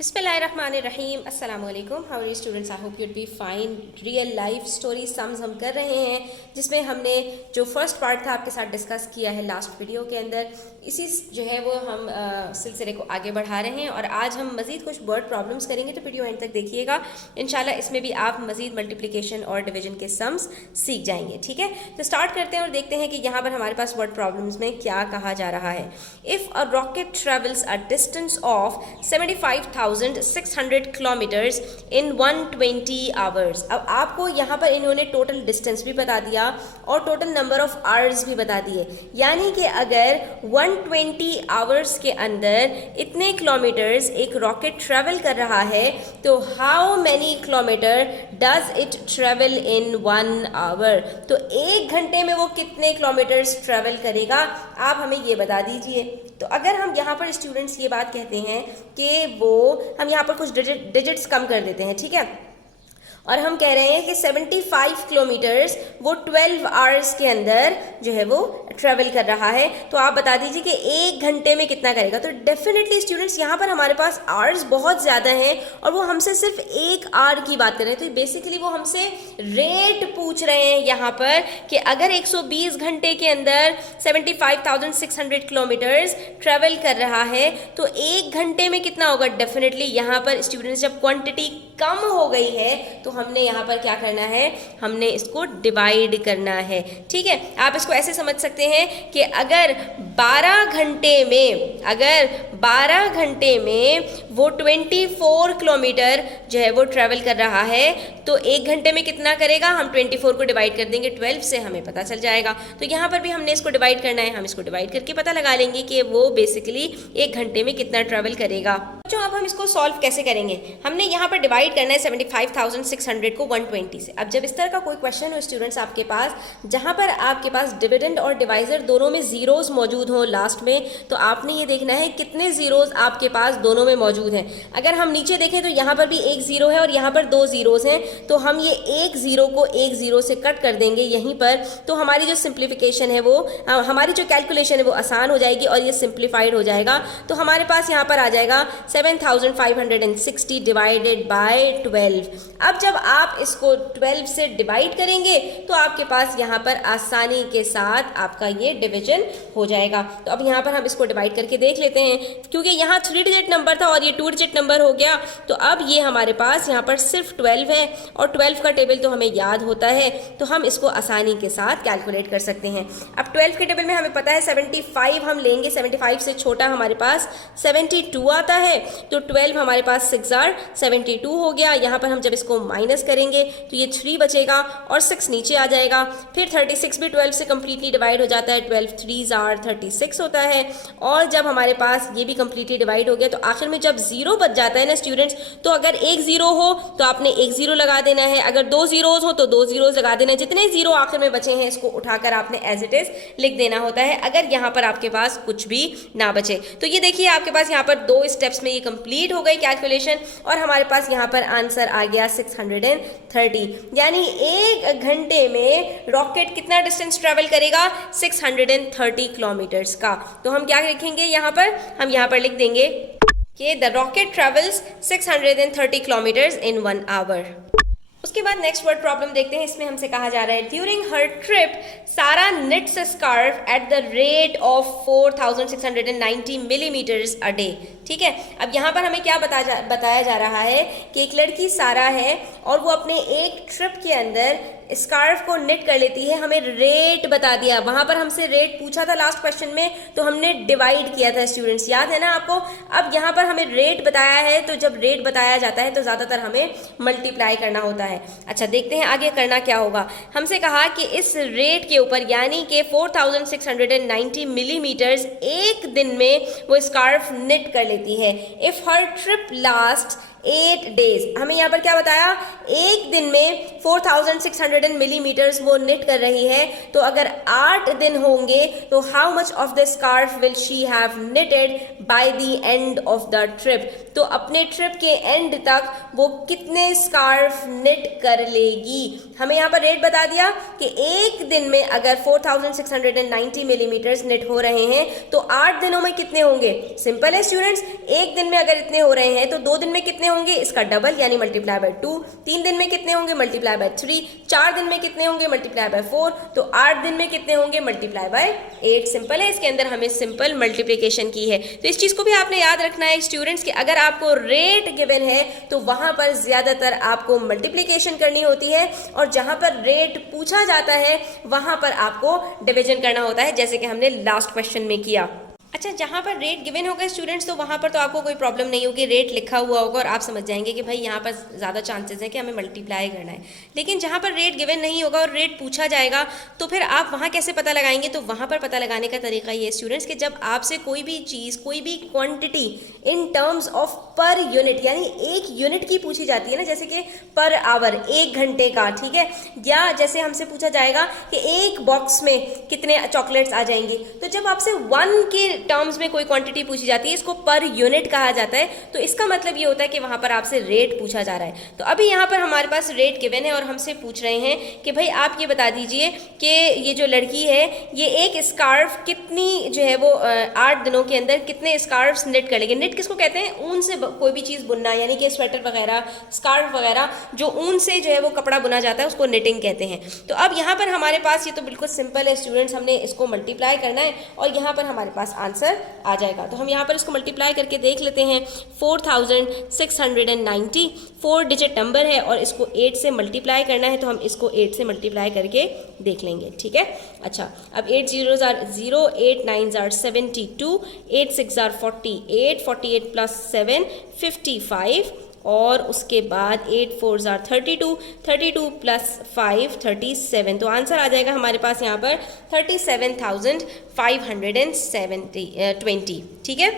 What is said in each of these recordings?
बिस्मिल्लाहिर्रहमानिर्रहीम अस्सलाम वालेकुम। How are you students? I hope you'd be fine. Real life story sums हम कर रहे हैं, जिसमें हमने जो फर्स्ट पार्ट था आपके साथ डिस्कस किया है लास्ट वीडियो के अंदर। इसी जो है वो हम सिलसिले को आगे बढ़ा रहे हैं और आज हम मज़ीद कुछ वर्ड प्रॉब्लम्स करेंगे, तो वीडियो एंड तक देखिएगा। इंशाल्लाह इसमें भी आप मज़ीद मल्टीप्लिकेशन और डिवीजन के सम्स सीख जाएंगे। ठीक है, तो स्टार्ट करते हैं और देखते हैं कि यहाँ पर हमारे पास वर्ड प्रॉब्लम्स में क्या कहा जा रहा है। If a rocket travels a distance of 75,600 kilometres in 120 hours. अब आपको यहाँ पर इन्होंने टोटल डिस्टेंस भी बता दिया और टोटल नंबर ऑफ आवर्स भी बता दिए, यानी कि अगर 120 आवर्स के अंदर इतने किलोमीटर्स एक रॉकेट ट्रेवल कर रहा है, तो how many kilometre does it travel in 1 hour. तो एक घंटे में वो कितने किलोमीटर्स ट्रेवल करेगा, आप हमें ये बता दीजिए। तो अगर हम यहाँ पर स्टूडेंट्स ये बात कहते हैं कि वो हम यहाँ पर कुछ डिजिट्स कम कर देते हैं, ठीक है, और हम कह रहे हैं कि 75 किलोमीटर्स वो 12 आवर्स के अंदर जो है वो ट्रेवल कर रहा है, तो आप बता दीजिए कि एक घंटे में कितना करेगा। तो डेफिनेटली स्टूडेंट्स यहाँ पर हमारे पास आवर्स बहुत ज़्यादा हैं और वो हमसे सिर्फ एक आवर की बात कर रहे हैं। तो बेसिकली वो हमसे रेट पूछ रहे हैं यहाँ पर कि अगर 120 घंटे के अंदर 75,600 किलोमीटर्स ट्रेवल कर रहा है तो एक घंटे में कितना होगा। डेफिनेटली यहाँ पर स्टूडेंट्स जब क्वांटिटी कम हो गई है तो हमने यहाँ पर क्या करना है, हमने इसको डिवाइड करना है। ठीक है, आप इसको ऐसे समझ सकते हैं कि अगर 12 घंटे में वो 24 किलोमीटर जो है वो ट्रेवल कर रहा है, तो एक घंटे में कितना करेगा। हम 24 को डिवाइड कर देंगे 12 से, हमें पता चल जाएगा। तो यहाँ पर भी हमने इसको डिवाइड करना है, हम इसको डिवाइड करके पता लगा लेंगे कि वो बेसिकली एक घंटे में कितना ट्रेवल करेगा। तो अब हम इसको सॉल्व कैसे करेंगे, हमने यहाँ पर डिवाइड करना है 75,600 को 120 से। अब जब इस तरह का कोई क्वेश्चन हो स्टूडेंट्स आपके पास, जहाँ पर आपके पास डिविडेंड और डिवाइजर दोनों में जीरोस मौजूद हो लास्ट में, तो आपने ये देखना है कितने जीरोस आपके पास दोनों में मौजूद हैं। अगर हम नीचे देखें तो यहाँ पर भी एक जीरो है और यहाँ पर दो जीरोस हैं, तो हम ये एक जीरो को एक जीरो से कट कर देंगे यहीं पर, तो हमारी जो सिंप्लीफिकेशन है वो हमारी जो कैलकुलेशन है वो आसान हो जाएगी और ये सिंप्लीफाइड हो जाएगा। तो हमारे पास यहाँ पर आ जाएगा 7,560 डिवाइडेड बाय 12। अब जब आप इसको 12 से डिवाइड करेंगे तो आपके पास यहाँ पर आसानी के साथ आपका ये डिवीजन हो जाएगा। तो अब यहाँ पर हम इसको डिवाइड करके देख लेते हैं, क्योंकि यहाँ 3 डिजिट नंबर था और ये 2 डिजिट नंबर हो गया, तो अब ये हमारे पास यहाँ पर सिर्फ 12 है और 12 का टेबल तो हमें याद होता है, तो हम इसको आसानी के साथ कैलकुलेट कर सकते हैं। अब 12 के टेबल में हमें पता है 75 हम लेंगे, 75 से छोटा हमारे पास 72 आता है, तो 12 हमारे पास 6 are 72 हो गया। यहाँ पर हम जब इसको माइनस करेंगे तो ये 3 बचेगा और 6 नीचे आ जाएगा। फिर 36 भी 12 से कम्प्लीटली डिवाइड हो जाता है, 12 3s are 36 होता है। और जब हमारे पास ये भी कम्प्लीटली डिवाइड हो गया तो आखिर में जब जीरो बच जाता है ना स्टूडेंट्स, तो अगर एक जीरो हो तो आपने एक जीरो लगा देना है, अगर दो जीरोज हो तो दो जीरोज लगा देना है। जितने जीरो आखिर में बचे हैं इसको उठाकर आपने एज इट इज लिख देना होता है, अगर यहाँ पर आपके पास कुछ भी ना बचे। तो ये देखिए आपके पास यहाँ पर 2 स्टेप्स में ये कंप्लीट हो गई कैलकुलेशन और हमारे पास यहाँ पर आंसर आ गया 630, यानी एक घंटे में रॉकेट कितना डिस्टेंस ट्रेवल करेगा, 630 किलोमीटर्स का। तो हम क्या लिखेंगे यहाँ पर, हम यहाँ पर लिख देंगे कि the rocket travels 630 kilometres in 1 hour. उसके बाद नेक्स्ट वर्ड प्रॉब्लम देखते हैं। इसमें हमसे कहा जा रहा है ड्यूरिंग हर ट्रिप सारा nits a scarf at the rate of 4,690 millimetres a day. ठीक है, अब यहाँ पर हमें क्या बताया जा रहा है कि एक लड़की सारा है और वो अपने एक ट्रिप के अंदर स्कार्फ को निट कर लेती है। हमें रेट बता दिया, वहाँ पर हमसे रेट पूछा था लास्ट क्वेश्चन में, तो हमने डिवाइड किया था स्टूडेंट्स, याद है ना आपको। अब यहाँ पर हमें रेट बताया है, तो जब रेट बताया जाता है तो ज़्यादातर हमें मल्टीप्लाई करना होता है। अच्छा, देखते हैं आगे करना क्या होगा। हमसे कहा कि इस रेट के ऊपर यानी कि 4,690 मिलीमीटर्स एक दिन में वो स्कार्फ निट कर लेती है। If her trip last 8 days. हमें यहाँ पर क्या बताया, एक दिन में 4600 मिलीमीटर्स वो निट कर रही है, तो अगर 8 दिन होंगे तो how much of the scarf will she have knitted by the end of the trip. तो अपने ट्रिप के एंड तक वो कितने स्कार्फ निट कर लेगी। हमें यहाँ पर रेट बता दिया कि एक दिन में अगर 4690 मिलीमीटर्स निट हो रहे हैं तो 8 दिनों में कितने होंगे। सिंपल है स्टूडेंट्स, एक दिन में अगर इतने हो रहे हैं तो 2 दिन में कितने होंगे, इसका डबल यानी मल्टीप्लाई बाय 2। 3 दिन में कितने होंगे, मल्टीप्लाई बाय 3। 4 दिन में कितने होंगे, मल्टीप्लाई बाय 4। तो 8 दिन में कितने होंगे, मल्टीप्लाई बाय 8। सिंपल है, इसके अंदर हमें सिंपल मल्टीप्लिकेशन की है। तो इस चीज को भी आपने याद रखना है स्टूडेंट्स कि अगर आपको रेट गिवन है तो वहां पर ज्यादातर आपको मल्टीप्लिकेशन करनी होती है, और जहां पर रेट पूछा जाता है वहां पर आपको डिवीजन करना होता है, जैसे कि हमने लास्ट क्वेश्चन में किया। अच्छा, जहाँ पर रेट गिवन होगा स्टूडेंट्स तो वहाँ पर तो आपको कोई प्रॉब्लम नहीं होगी, रेट लिखा हुआ होगा और आप समझ जाएंगे कि भाई यहाँ पर ज़्यादा चांसेस है कि हमें मल्टीप्लाई करना है। लेकिन जहाँ पर रेट गिवन नहीं होगा और रेट पूछा जाएगा तो फिर आप वहाँ कैसे पता लगाएंगे। तो वहाँ पर पता लगाने का तरीका ये स्टूडेंट्स कि जब आपसे कोई भी चीज़, कोई भी quantity in terms of per unit यानी एक यूनिट की पूछी जाती है ना, जैसे कि पर आवर, 1 घंटे का, ठीक है, या जैसे हमसे पूछा जाएगा कि एक बॉक्स में कितने चॉकलेट्स आ जाएंगे, तो जब आपसे 1 के टर्म्स में कोई क्वांटिटी पूछी जाती है, इसको पर यूनिट कहा जाता है। तो इसका मतलब ये होता है कि वहां पर आपसे रेट पूछा जा रहा है। तो अभी यहाँ पर हमारे पास रेट गिवन है और हमसे पूछ रहे हैं कि भाई आप ये बता दीजिए कि ये जो लड़की है ये एक स्कार्फ कितनी जो है वो 8 दिनों के अंदर कितने स्कार्फ्स निट कर लेगी। निट किसको कहते हैं, ऊन से कोई भी चीज़ बुनना, यानी कि स्वेटर वगैरह, स्कार्फ वगैरह, जो ऊन से जो है वो कपड़ा बुना जाता है उसको निटिंग कहते हैं। तो अब यहाँ पर हमारे पास ये तो बिल्कुल सिंपल है स्टूडेंट्स, हमने इसको मल्टीप्लाई करना है और यहाँ पर हमारे पास आंसर आ जाएगा। तो हम यहाँ पर इसको मल्टीप्लाई करके देख लेते हैं। 4690 4 डिजिट नंबर है और इसको 8 से मल्टीप्लाई करना है, तो हम इसको 8 से मल्टीप्लाई करके देख लेंगे, ठीक है। अच्छा, अब 8 zeros are 0, 8 9s are 72, 8 6 are 48, 48 plus 7 55, और उसके बाद 8 4s are 32, 32 प्लस 5 37। तो आंसर आ जाएगा हमारे पास यहाँ पर 37,520, ठीक है।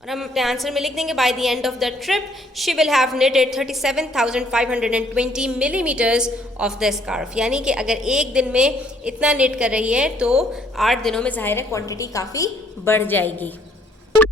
और हम अपने आंसर में लिख देंगे by the end of the trip she will have knitted 37,520 millimetres of the scarf. यानी कि अगर एक दिन में इतना निट कर रही है तो 8 दिनों में जाहिर है क्वांटिटी काफ़ी बढ़ जाएगी।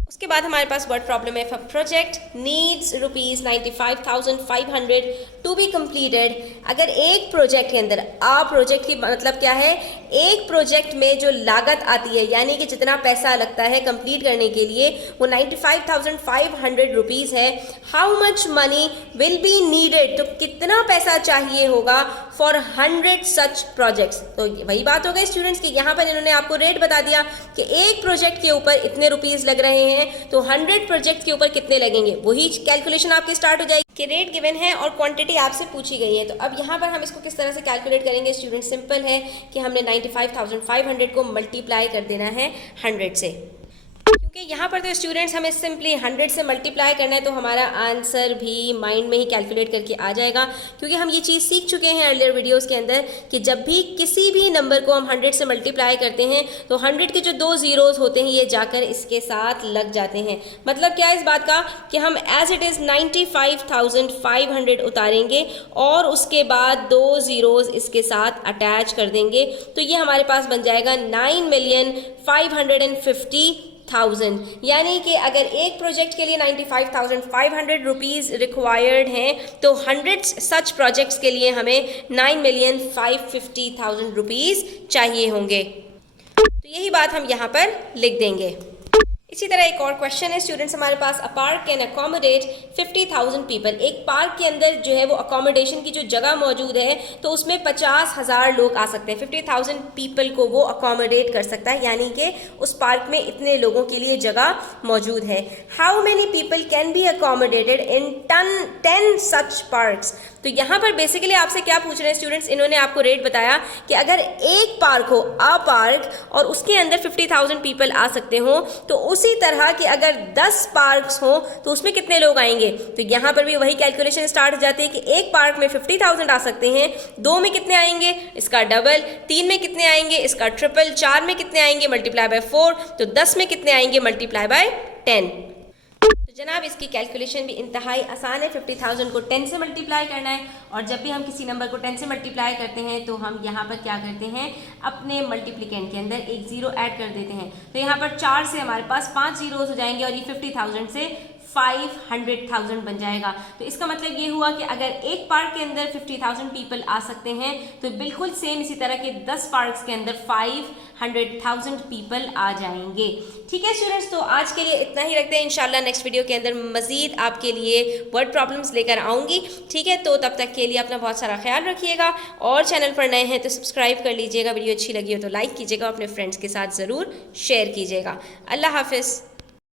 उसके बाद हमारे पास वर्ड प्रॉब्लम है। Project needs ₹95,500 to be completed. अगर एक प्रोजेक्ट के अंदर, प्रोजेक्ट की मतलब क्या है, एक प्रोजेक्ट में जो लागत आती है यानी कि जितना पैसा लगता है कंप्लीट करने के लिए वो 95,500 रुपीज़ है। How much money will be needed, तो कितना पैसा चाहिए होगा फॉर 100 सच प्रोजेक्ट्स। तो वही बात हो गई स्टूडेंट्स की यहाँ पर इन्होंने आपको रेट बता दिया कि एक प्रोजेक्ट के ऊपर इतने रुपीज़ लग रहे हैं, तो 100 प्रोजेक्ट के ऊपर कितने लगेंगे, वही कैलकुलेशन आपकी स्टार्ट हो जाएगी कि रेट गिवन है और क्वांटिटी आपसे पूछी गई है। तो अब यहाँ पर हम इसको किस तरह से कैलकुलेट करेंगे स्टूडेंट, सिंपल है कि हमने 95,500 को मल्टीप्लाई कर देना है 100 से, क्योंकि यहाँ पर तो स्टूडेंट्स हमें सिंपली 100 से मल्टीप्लाई करना है, तो हमारा आंसर भी माइंड में ही कैलकुलेट करके आ जाएगा। क्योंकि हम ये चीज़ सीख चुके हैं अर्लियर वीडियोस के अंदर कि जब भी किसी भी नंबर को हम 100 से मल्टीप्लाई करते हैं तो 100 के जो 2 ज़ीरोज़ होते हैं ये जाकर इसके साथ लग जाते हैं। मतलब क्या है इस बात का कि हम एज इट इज़ 95,500 उतारेंगे और उसके बाद 2 ज़ीरोज़ इसके साथ अटैच कर देंगे, तो ये हमारे पास बन जाएगा 9,550,000। यानी कि अगर एक प्रोजेक्ट के लिए 95,500 रुपीज़ रिक्वायर्ड हैं तो 100 सच प्रोजेक्ट्स के लिए हमें 9,550,000 रुपीज़ चाहिए होंगे। तो यही बात हम यहाँ पर लिख देंगे। इसी तरह एक और क्वेश्चन है स्टूडेंट्स हमारे पास। अ पार्क कैन अकोमोडेट 50,000 पीपल। एक पार्क के अंदर जो है वो अकोमोडेशन की जो जगह मौजूद है तो उसमें 50,000 लोग आ सकते हैं। 50,000 पीपल को वो अकोमोडेट कर सकता है, यानी कि उस पार्क में इतने लोगों के लिए जगह मौजूद है। How many people can be accommodated in 10 such parks. तो यहाँ पर बेसिकली आपसे क्या पूछ रहे हैं स्टूडेंट्स, इन्होंने आपको रेट बताया कि अगर एक पार्क हो, पार्क, और उसके अंदर 50,000 पीपल आ सकते हो, तो उसी तरह कि अगर 10 पार्क्स हो तो उसमें कितने लोग आएंगे। तो यहाँ पर भी वही कैलकुलेशन स्टार्ट हो जाती है कि एक पार्क में 50,000 आ सकते हैं, 2 में कितने आएंगे, इसका डबल, 3 में कितने आएंगे, इसका ट्रिपल, 4 में कितने आएंगे, मल्टीप्लाई बाय 4, तो 10 में कितने आएंगे, मल्टीप्लाई बाय 10। जनाब इसकी कैलकुलेशन भी इंतहाई आसान है। 50,000 को 10 से मल्टीप्लाई करना है और जब भी हम किसी नंबर को 10 से मल्टीप्लाई करते हैं तो हम यहाँ पर क्या करते हैं, अपने मल्टीप्लिकेंट के अंदर एक ज़ीरो ऐड कर देते हैं। तो यहाँ पर 4 से हमारे पास 5 ज़ीरोज़ हो जाएंगे और ये 50,000 से 500,000 बन जाएगा। तो इसका मतलब ये हुआ कि अगर एक पार्क के अंदर 50,000 पीपल आ सकते हैं तो बिल्कुल सेम इसी तरह के 10 पार्क्स के अंदर 500,000 पीपल आ जाएंगे। ठीक है स्टूडेंट्स, तो आज के लिए इतना ही रखते हैं। इंशाल्लाह नेक्स्ट वीडियो के अंदर मजीद आपके लिए वर्ड प्रॉब्लम्स लेकर आऊँगी। ठीक है, तो तब तक के लिए अपना बहुत सारा ख्याल रखिएगा और चैनल पर नए हैं तो सब्सक्राइब कर लीजिएगा। वीडियो अच्छी लगी हो तो लाइक कीजिएगा, अपने फ्रेंड्स के साथ ज़रूर शेयर कीजिएगा। अल्लाह हाफिज़।